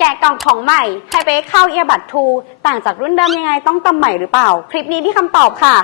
แกะกล่องของใหม่ไฮเบเข้าเอียบัตทูต่างจากรุ่นเดิมยังไงต้องตำใหม่หรือเปล่า คลิปนี้ที่คำตอบค่ะ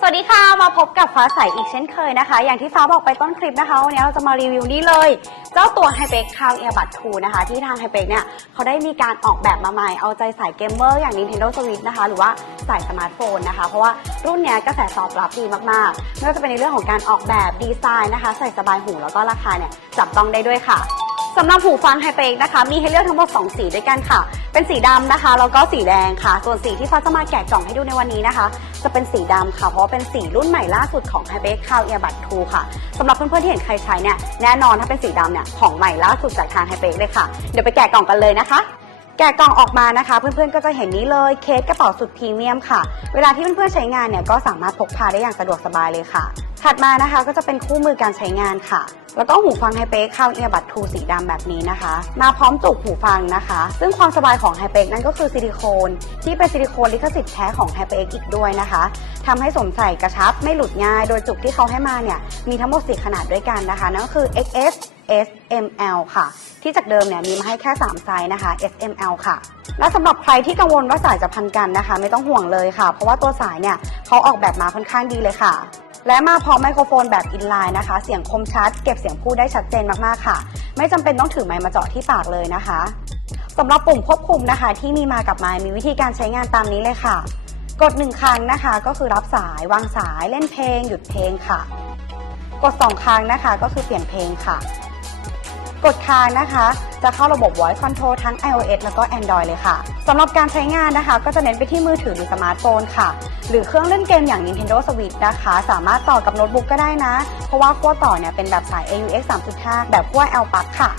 สวัสดีค่ะมาพบกับฟ้าใสอีกเช่นเคยนะคะ อย่างที่ฟ้าบอกไปต้นคลิปนะคะวันนี้เราจะมารีวิวนี่เลย เจ้าตัวไฮเ e กคาวเอียบัตทูนะคะ ที่ทางไฮเ e กเนี่ยเขาได้มีการออกแบบมาใหม่เอาใจสายเกมเมอร์อย่าง Nintendo Switch นะคะ หรือว่าสายสมาร์ทโฟนนะคะ เพราะว่ารุ่นเนี้ยกระแสตอบรับดีมากๆไม่ว่าจะเป็นในเรื่องของการออกแบบดีไซน์นะคะ ใส่สบายหูแล้วก็ราคาเนี่ยจับต้องได้ด้วยค่ะ สำหรับหูฟังไฮเปกนะคะ มีให้เลือกทั้งหมด 2 สีด้วยกันค่ะ เป็นสีดำนะคะ แล้วก็สีแดงค่ะ ส่วนสีที่ฟ้าจะมาแกะกล่องให้ดูในวันนี้นะคะ จะเป็นสีดำค่ะ เพราะว่าเป็นสีรุ่นใหม่ล่าสุดของ h y p e x c o w Earbud 2ค่ะสำหรับเพื่อนๆที่เห็นใครใช้เนี่ย แน่นอนถ้าเป็นสีดำเนี่ยของใหม่ล่าสุดจากทาง h y p e x เลยค่ะ เดี๋ยวไปแกะกล่องกันเลยนะคะแกะกล่องออกมานะคะ เพื่อนๆก็จะเห็นนี้เลยเคสกระเป๋าสุดพรีเมียมค่ะ เวลาที่เพื่อนๆใช้งานเนี่ยก็สามารถพกพาได้อย่างสะดวกสบายเลยค่ะ ถัดมานะคะก็จะเป็นคู่มือการใช้งานค่ะ แล้วก็หูฟังไฮเปกเข้าเอียบัตทูสีดำแบบนี้นะคะ มาพร้อมจุกหูฟังนะคะ ซึ่งความสบายของไฮเปกนั่นก็คือซิลิโคน ที่เป็นซิลิโคนลิขสิทธิ์แท้ของไฮเปกอีกด้วยนะคะทำให้สวมใส่กระชับไม่หลุดง่าย โดยจุกที่เขาให้มาเนี่ยมีทั้งหมด4ขนาดด้วยกันนะคะนั่นก็คือ XS S M L ค่ะ ที่จากเดิมเนี่ยมีมาให้แค่ 3 ไซส์นะคะ S M L ค่ะ และสำหรับใครที่กังวลว่าสายจะพันกันนะคะ ไม่ต้องห่วงเลยค่ะ เพราะว่าตัวสายเนี่ยเขาออกแบบมาค่อนข้างดีเลยค่ะ และมาพร้อมไมโครโฟนแบบอินไลน์นะคะ เสียงคมชัด เก็บเสียงพูดได้ชัดเจนมากๆค่ะ ไม่จำเป็นต้องถือไมค์มาเจาะที่ปากเลยนะคะสำหรับปุ่มควบคุมนะคะ ที่มีมากับไมค์มีวิธีการใช้งานตามนี้เลยค่ะ กดหนึ่งครั้งนะคะ ก็คือรับสายวางสายเล่นเพลง หยุดเพลงค่ะ กดสองครั้งนะคะ ก็คือเปลี่ยนเพลงค่ะ กดค้างนะคะ จะเข้าระบบ Voice Control ทั้ง iOS แล้วก็ Android เลยค่ะสำหรับการใช้งานนะคะ ก็จะเน้นไปที่มือถือหรือสมาร์ทโฟนค่ะ หรือเครื่องเล่นเกมอย่าง Nintendo Switch นะคะ สามารถต่อกับโน้ตบุ๊กก็ได้นะ เพราะว่าขั้วต่อเนี่ยเป็นแบบสาย AUX 3.5 แบบขั้ว L p l u g ค่ะ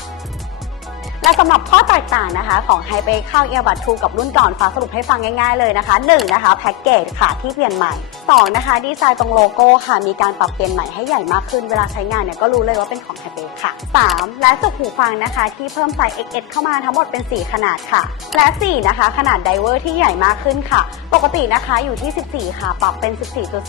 และสำหรับข้อแตกต่างนะคะ ของ h y p e เข้า Earbud 2กับรุ่นก่อนฟ้าสรุปให้ฟังง่ายๆเลยนะคะ 1. นะคะแพ็กเกจค่ะที่เปลี่ยนใหม่ 2. นะคะดีไซน์ตรงโลโก้ค่ะ มีการปรับเปลี่ยนใหม่ให้ใหญ่มากขึ้นเวลาใช้งานเนี่ยก็รู้เลยว่าเป็นของ h y p e ค่ะ 3. และจุกหูฟังนะคะ ที่เพิ่มไซส์ XS เข้ามาทั้งหมดเป็น 4 ขนาดค่ะ และ 4 นะคะ ขนาดไดเวอร์ที่ใหญ่มากขึ้นค่ะ ปกตินะคะอยู่ที่ 14 ค่ะ ปรับเป็น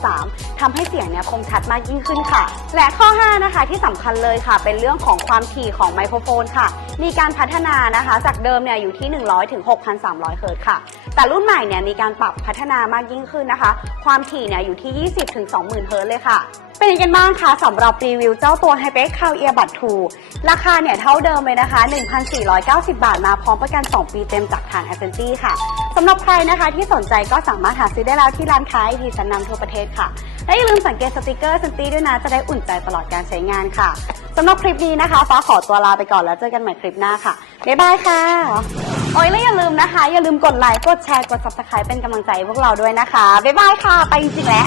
14.3ทำให้เสียงเนี่ยคมชัดมากยิ่งขึ้นค่ะ และข้อ 5 นะคะที่สำคัญเลยค่ะ เป็นเรื่องของความถี่ของไมโครโฟนค่ะ มีการพัฒนานะคะ จากเดิมเนี่ยอยู่ที่ 100 ถึง 6,300 เฮิร์ตซ์ค่ะ แต่รุ่นใหม่เนี่ยมีการปรับพัฒนามากยิ่งขึ้นนะคะ ความถี่เนี่ยอยู่ที่ 20 ถึง 20,000 เฮิร์ตซ์เลยค่ะ เป็นยังไงกันบ้างคะสำหรับรีวิวเจ้าตัว h y p e x c o w Earbud 2ราคาเนี่ยเท่าเดิมเลยนะคะ 1,490 บาทมาพร้อมประกัน 2 ปีเต็มจากทาง a s c e n t y ค่ะ สำหรับใครนะคะที่สนใจก็สามารถหาซื้อได้แล้วที่ร้านค้าไอทีชั้นนำทั่วประเทศค่ะ และอย่าลืมสังเกตสติกเกอร์สันตีด้วยนะ จะได้อุ่นใจตลอดการใช้งานค่ะสำหรับคลิปนี้นะคะ ฟ้าขอตัวลาไปก่อนแล้วเจอกันใหม่คลิปหน้าค่ะ บ๊ายบายค่ะโอ้ยแล้วอย่าลืมนะคะ อย่าลืมกดไลค์ กดแชร์ กด subscribe เป็นกำลังใจให้พวกเราด้วยนะคะ บ๊ายบายค่ะ ไปจริงๆแล้ว